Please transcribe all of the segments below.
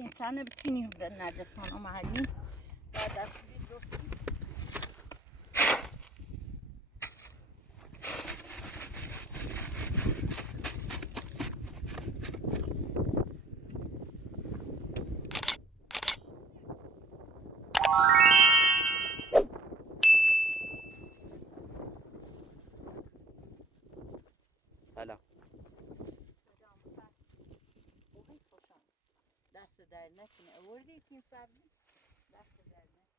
insan بتشيني بالنادس هون معلين بعد أشتري دوستي سلام دست در نکنه آوردی کیم سردی دست در نکنه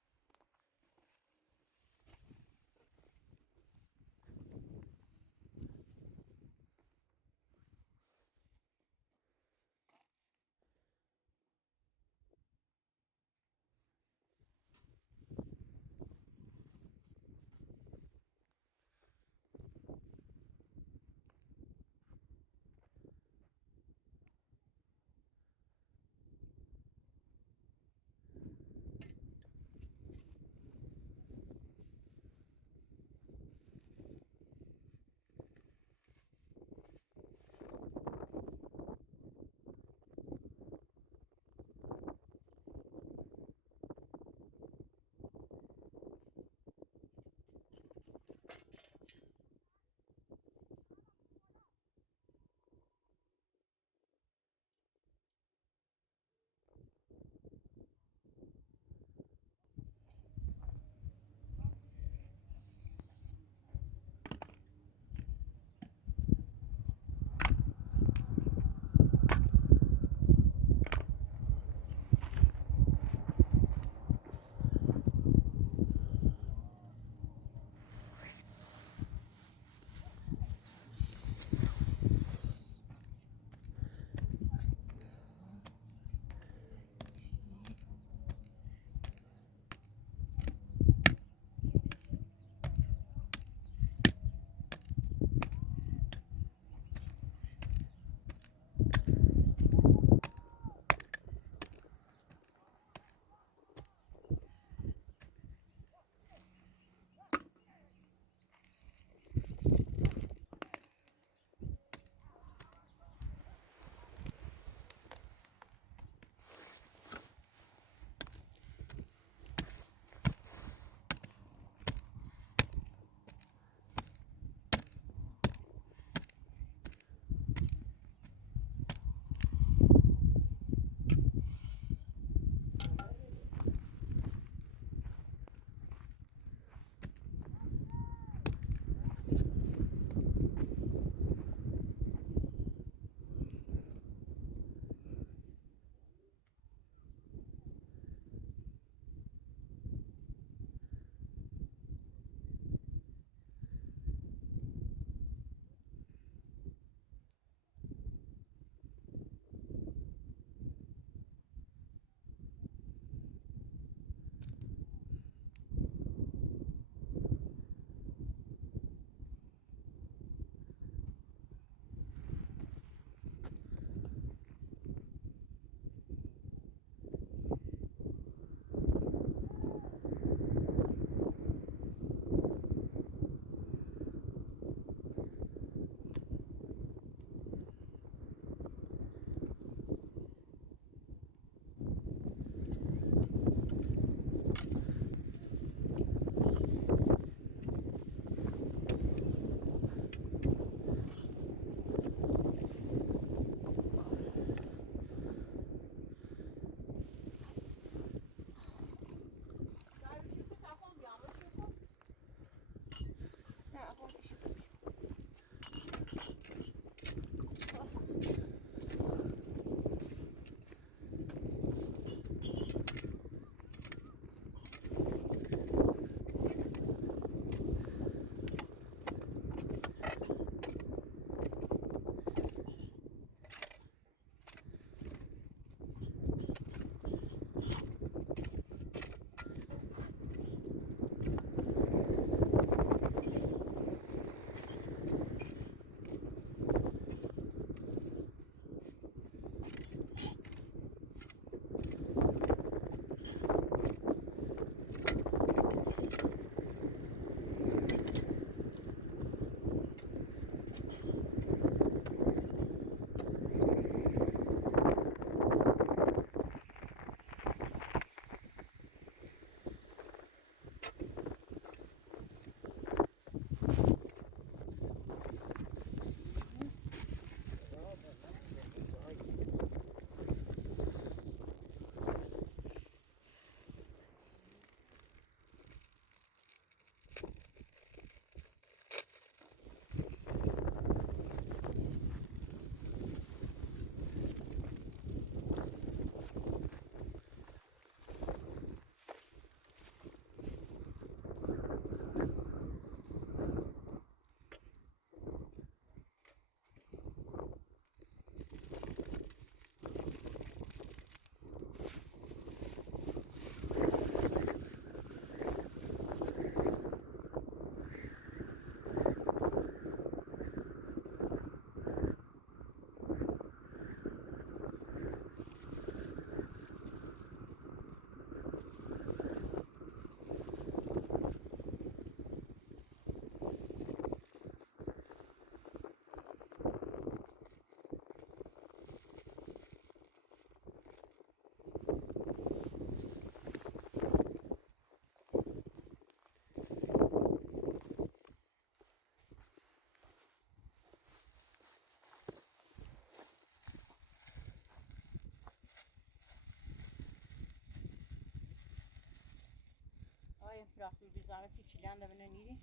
رفت بی زحمتی کلیان ده بینه نیری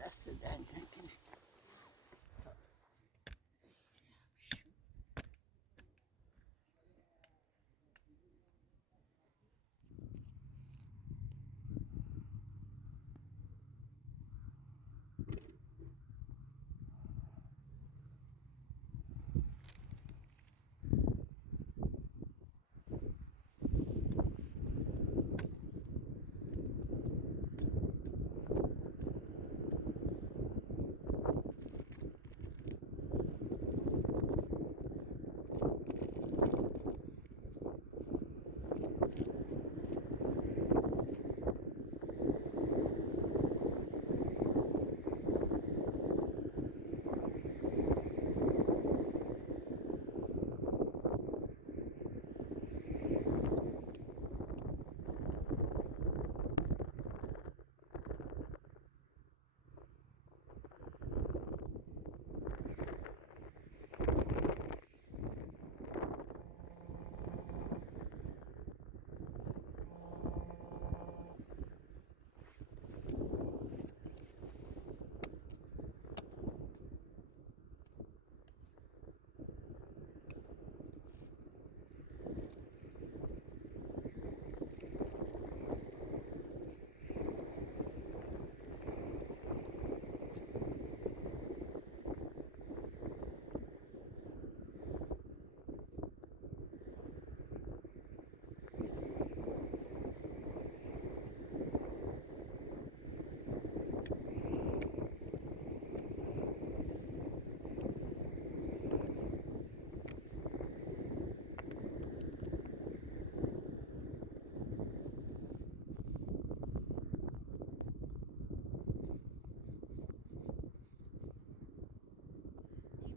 دست درد نکنه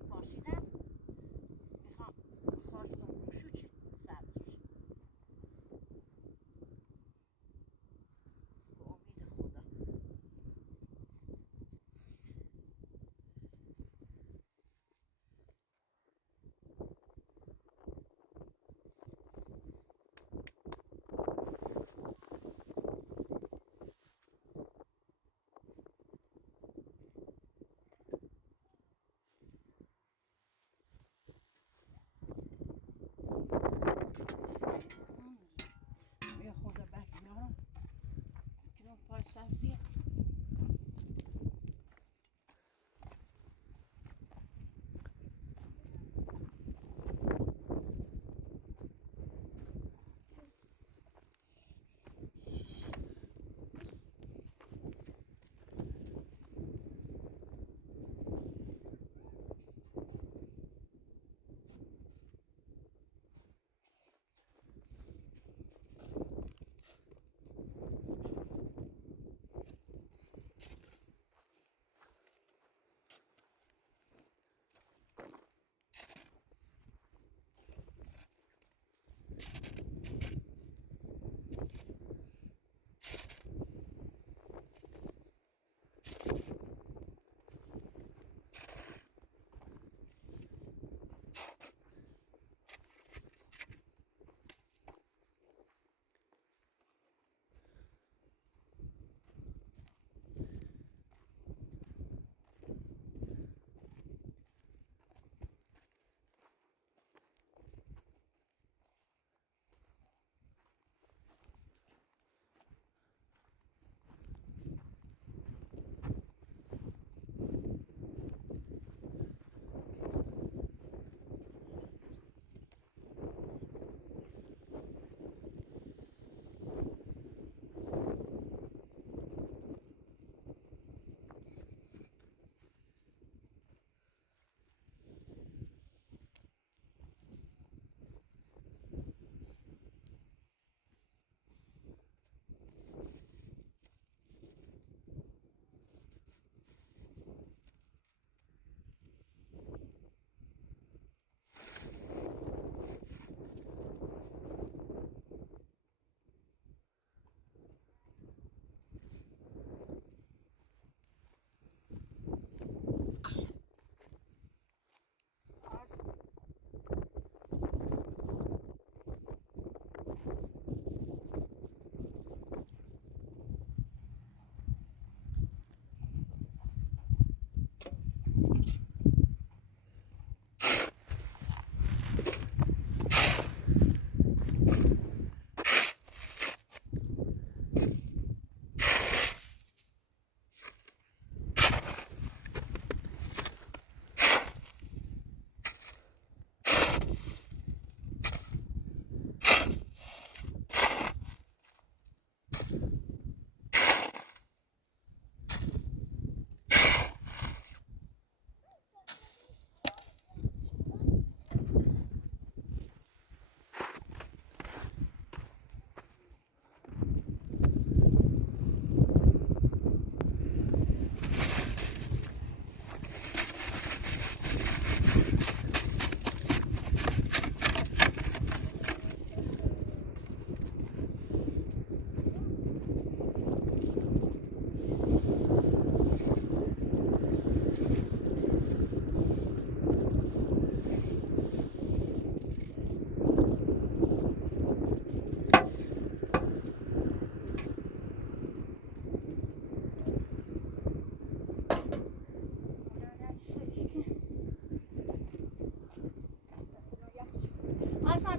پاشیدم میخوام خواستم روشو چه سبزش به امید خدا یه خورده بک میارم کنم پای سبزیه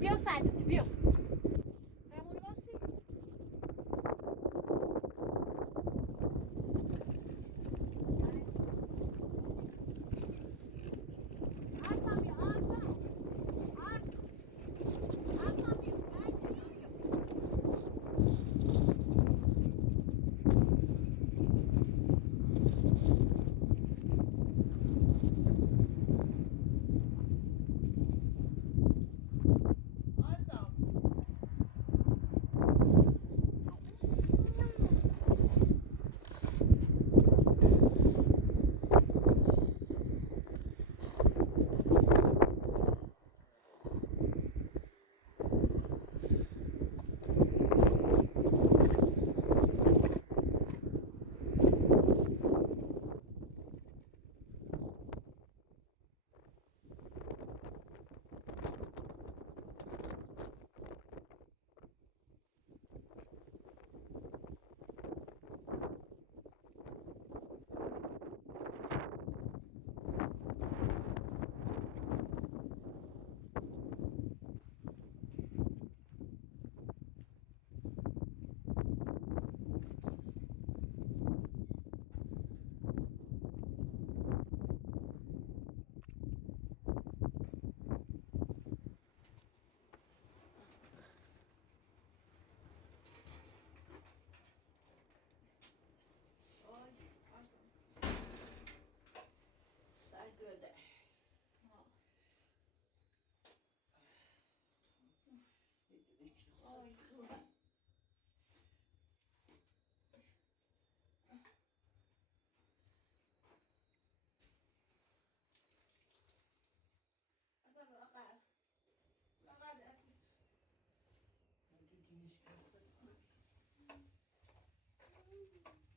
بیا سعدت بیا بمونی باستی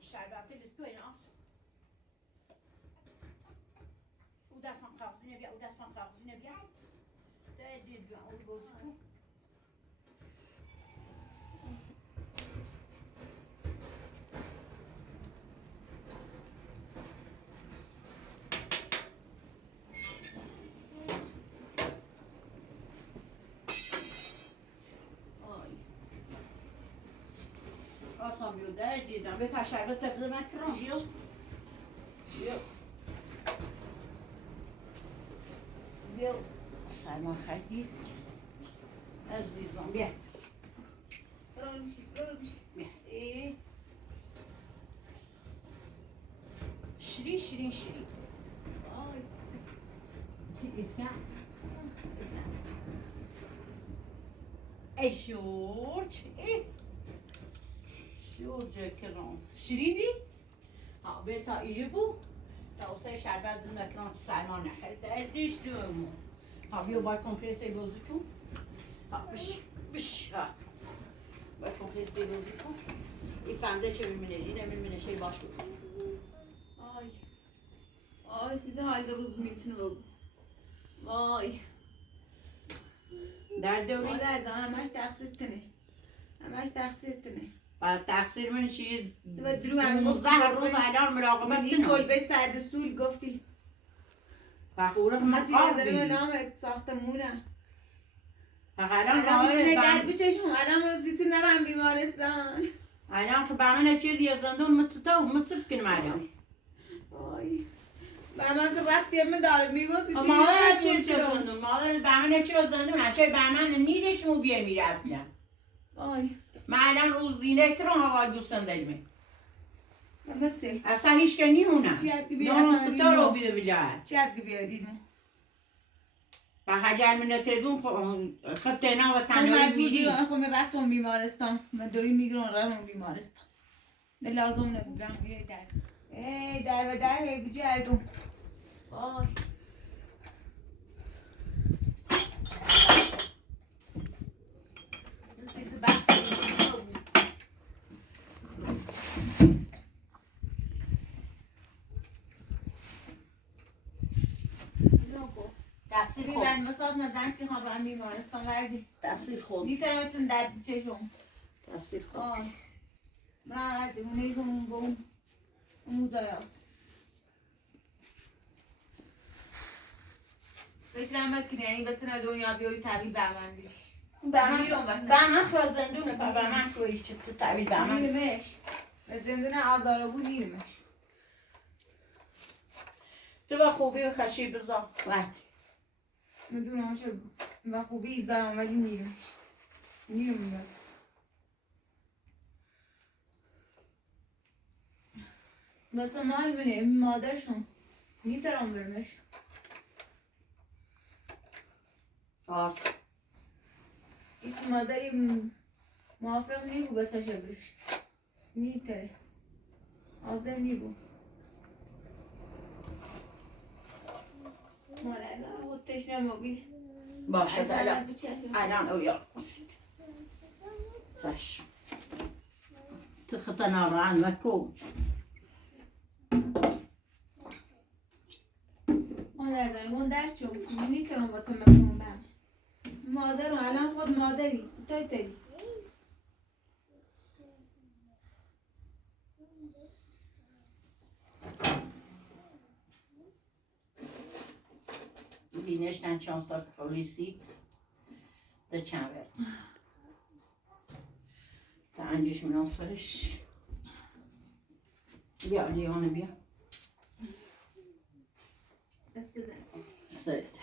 شربت تو ایناست او دستم قبضی نبیا او دستم قبضی نبیا ده دید بیان او بازی کن آسان بیو ده دیدم به تشربت تبزه من کرم بیو بیو سلمان خیلی عزیزم بیا برو بیا شیرین آی اتکن ای شورچ شورچ کرم شیرین بی ها به تا ایری بو تا اوسه شربت بزن مکران چه سلمان نخرید دردش دومون ها بیو باید کمپرسی بازی کن ها بش ها باید کمپرسی بازی کن این فنده چه میمینه نمیمینه شی باش بازی آی size halde rozum بگو وای در دوره مادر همش تقصیر تنه بعد تقصیر من چیه تو درو هم 15 روز الان مراقبت این کلبه سرد سول گفتی فخوره ما مسیح داره نامت ساختمونه الان میتونه درد بچشم الان موزیسی نرم بیمارستان الان که بعمل چیه دیگه زندون متصب کنم الان وای بعمل تو وقتی همه داره میگوزی مادر چیه زندون مادر بعمل چیه زندون چه بعمل نیدش مو بیه میره اصلا وای من الان او زینه کرم هوای دوستم دلمه بچه اصلا هیچ که نیونه نونم ستا رو بیده بجای چیت که بیادیدم و هجر منتدون خط نه و من تنهایی مجبور میری بیرون خب رفتم بیمارستان من دوی میگرون رفتم بیمارستان نه لازم نبودم بیای در ای در و در هی بجردم وای چیز بد دستی ببین مساعد مزن که ها برم بیمارستان وردی تاثیر خود دیترمتون در چشم تاثیر خود آه وردی اونی که اون با اون جایاست بهش رحمت کنی یعنی بتونه دنیا بیایی طبیل برمندی من خواست زندونه بر من کویش چه تو طویل بر من میرمش به زندون آزارو بود میرمش تو با خوبی و خشی بزا وقتی میدونم چه و خوبی ایز دارم ولی میرمش میرم مثلا مال بینه مادرشون میترم برمش آه هیچ مادری موافق نیبو به تشبرش نیتره حاضر نیبو مادر خود تشنه مبی باشه الان او یا سش تختنا ران مکو مادر داریم در چون نیترم با تو مفهوم برم مادر رو الان خود مادری تای تایی بینشتن چند سال پولیسی ده چند برد ده انجش مناصرش بیا لیانه بیا دست در سرده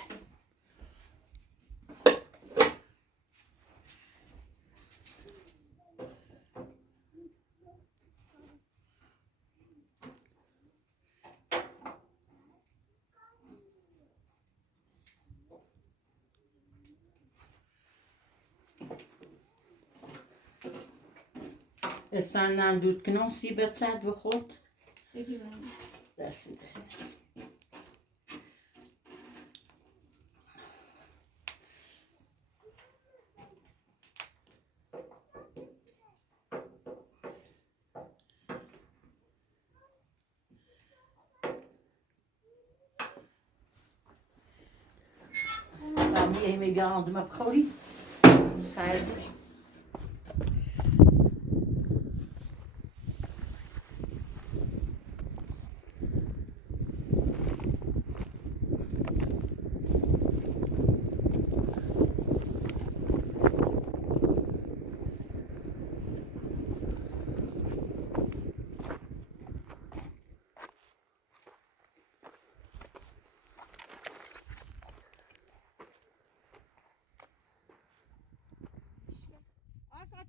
اسفندم دود کنم سیبت سد بخورد بگی من دست ده یه میگردم بخوری سرده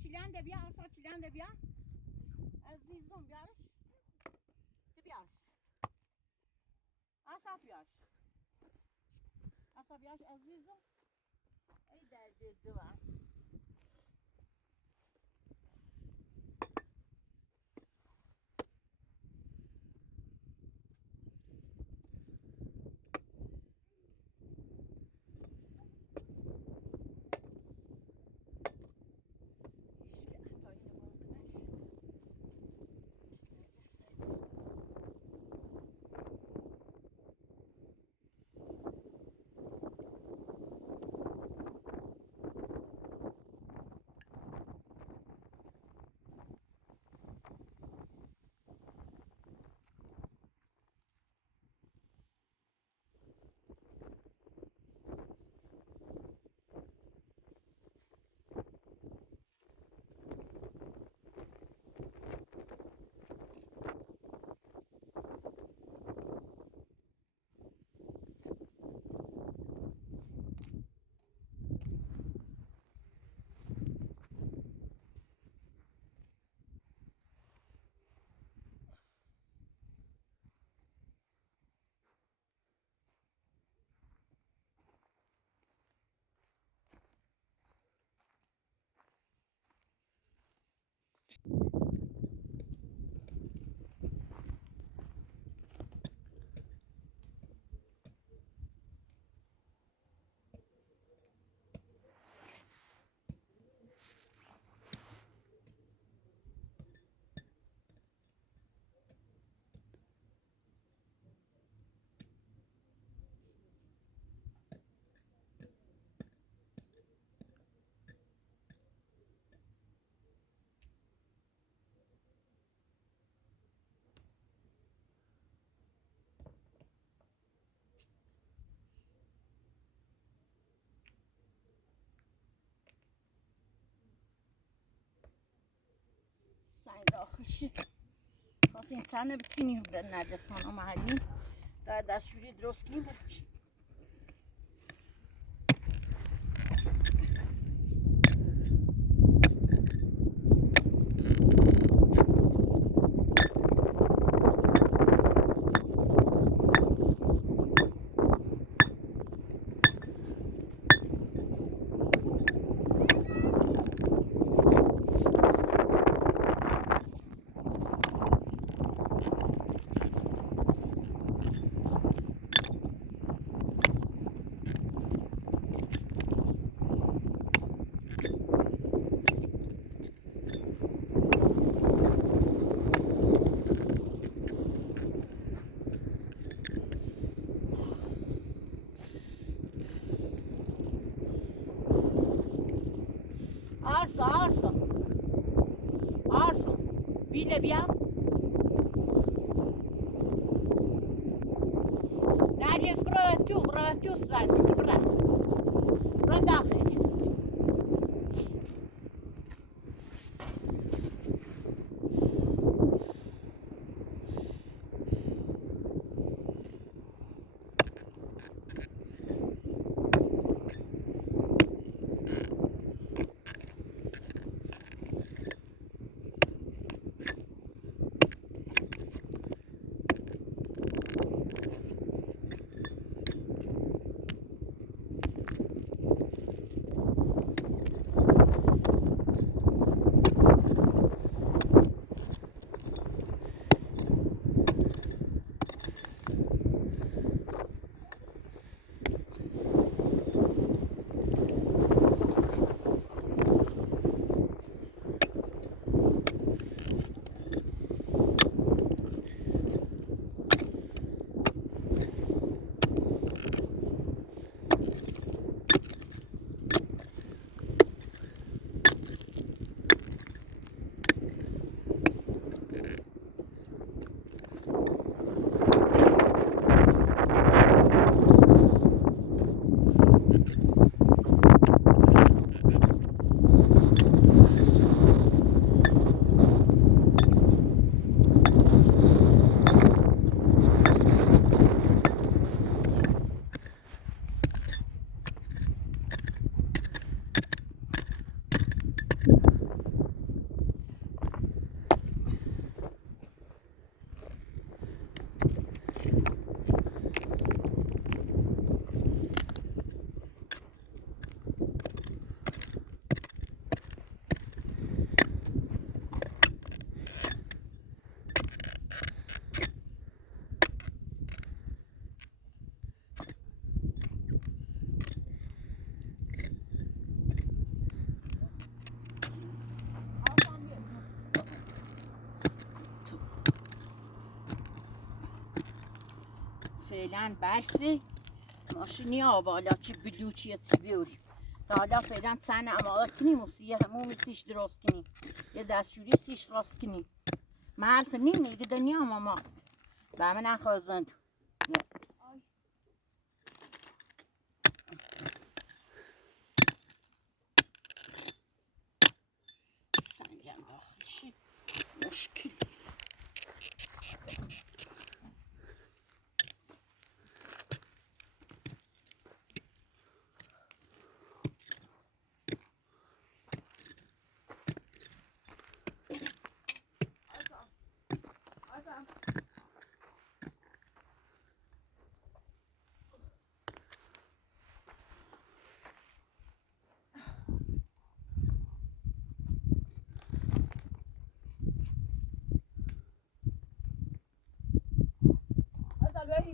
çilen de bir arsa çilen de bir azizim biarış de biarış arsa biarış arsa biarış azizim ey derdi dua داخل شی خواستیم تنه بتینیم در نردستان آمدیم در دستشوری درست کنیم برمشیم Arsa. Bile bia. Nergis برا تو سرد برا داخل فعلا برفه ماشینی بالا که بلوچیت بیاری حالا فعلا سن اماده کنیم و سیه همون سیش درست کنیم یه دستشوری سیش راست کنیم محل کنیم نیگه دنیا ماما به من نخوازند سنجم داخل شد مشکل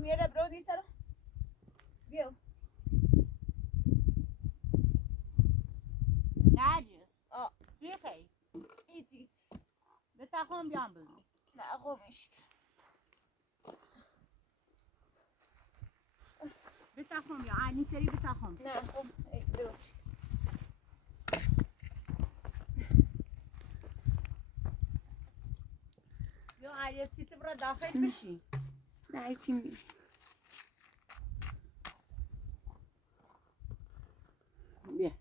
Mira, bro, dítalo. Viu? نرجس آه چی خیلی؟ ایتی به تخم بیام بگو نه قومش به تخم بیام انی تری به تخم نه قوم ای درست یا علیت سیت برا داخل بشی نه ایتی می بیا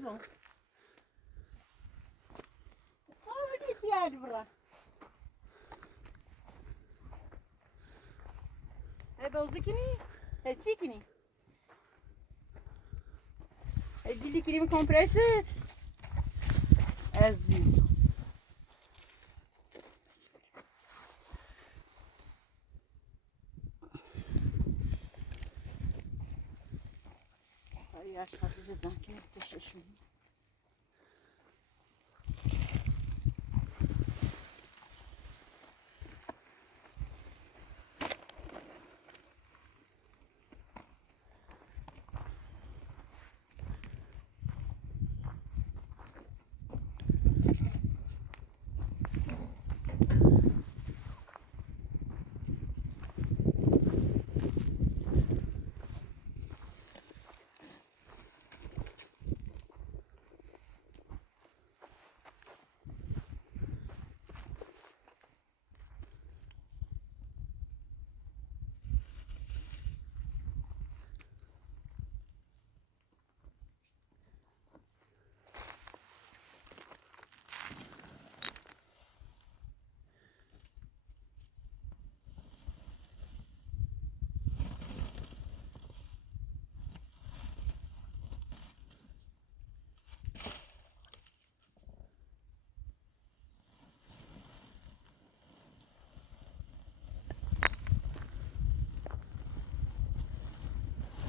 عزیزم خواهی دیگه برا هی بوزی کنی؟ هی چی کنی؟ هی دیدی کریم کمپرسه؟ عزیزم هی اشتاقی جزن کنی تششون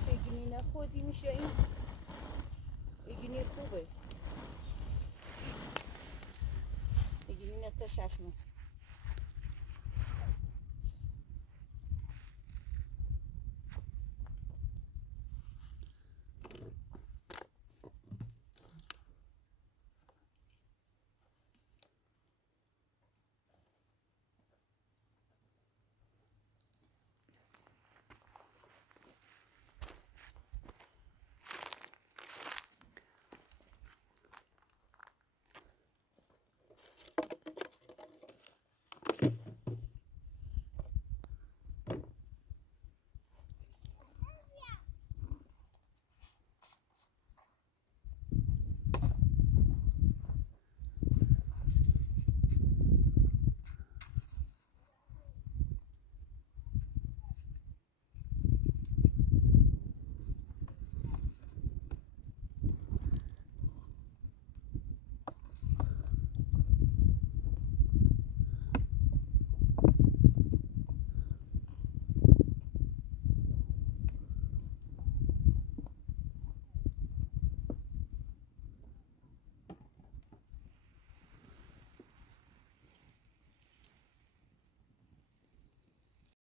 بگینی خودی میشه این بگینی خوبه بگینی نه تا ششمه